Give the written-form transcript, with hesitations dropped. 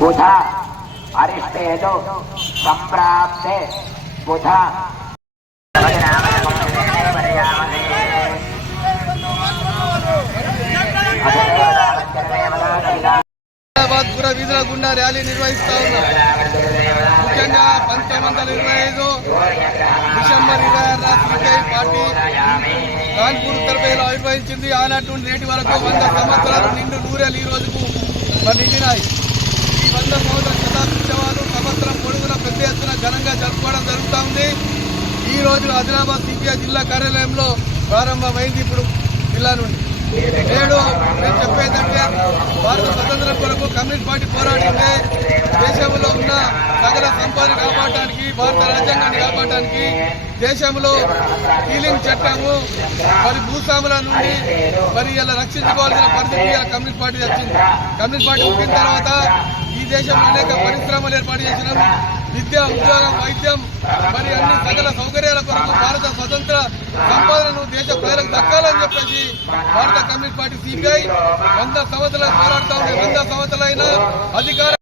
बुध अरिष्टेतु संप्राप्ते बुध పుర వీధుల గుండా ర్యాలీ నిర్వహిస్తా ఉన్నారు. ముఖ్యంగా 1925 డిసెంబర్ 26 సిపిఐ పార్టీ కాన్పూర్ ఉత్తరప్రదేశ్లో ఆవిర్భవించింది. ఆనాటి నుండి నేటి వరకు 100 సంవత్సరాలు నిండు నూరేళ్ళు ఈ రోజుకు నిండినాయి. ఈ 100 సంవత్సరాల శతాబ్ది ఉత్సవాలు సంవత్సరం పొడుగున పెద్ద ఎత్తున ఘనంగా జరుపుకోవడం జరుగుతూ ఉంది. ఈ రోజు ఆదిలాబాద్ సిపిఐ జిల్లా కార్యాలయంలో ప్రారంభమైంది. ఇప్పుడు జిల్లా నుండి నేడు నేను చెప్పేదంటే భారత స్వతంత్రం కొరకు కమ్యూనిస్ట్ పార్టీ పోరాడిందే దేశంలో ఉన్న సకల సంపదను కాపాడటానికి, భారత రాజ్యాంగాన్ని కాపాడటానికి, దేశంలో కీలింగ్ చట్టము మరి భూస్వాముల నుండి మరి ఇలా రక్షించుకోవాల్సిన పరిస్థితి ఇలా కమ్యూనిస్ట్ పార్టీ వచ్చింది. కమ్యూనిస్ట్ పార్టీ పుట్టిన తర్వాత ఈ దేశంలో అనేక పరిశ్రమలు ఏర్పాటు చేసినాం. విద్య, ఉద్యోగం, వైద్యం మరి అన్ని సకల సౌకర్యాల కొరకు భారత స్వతంత్ర సంపాదనను దేశ ప్రజలకు దక్కాలని చెప్పేసి భారత కమ్యూనిస్ట్ పార్టీ సిపిఐ 100 సంవత్సరాలు పోరాడుతూ ఉంది. 100 సంవత్సరాలైన అధికార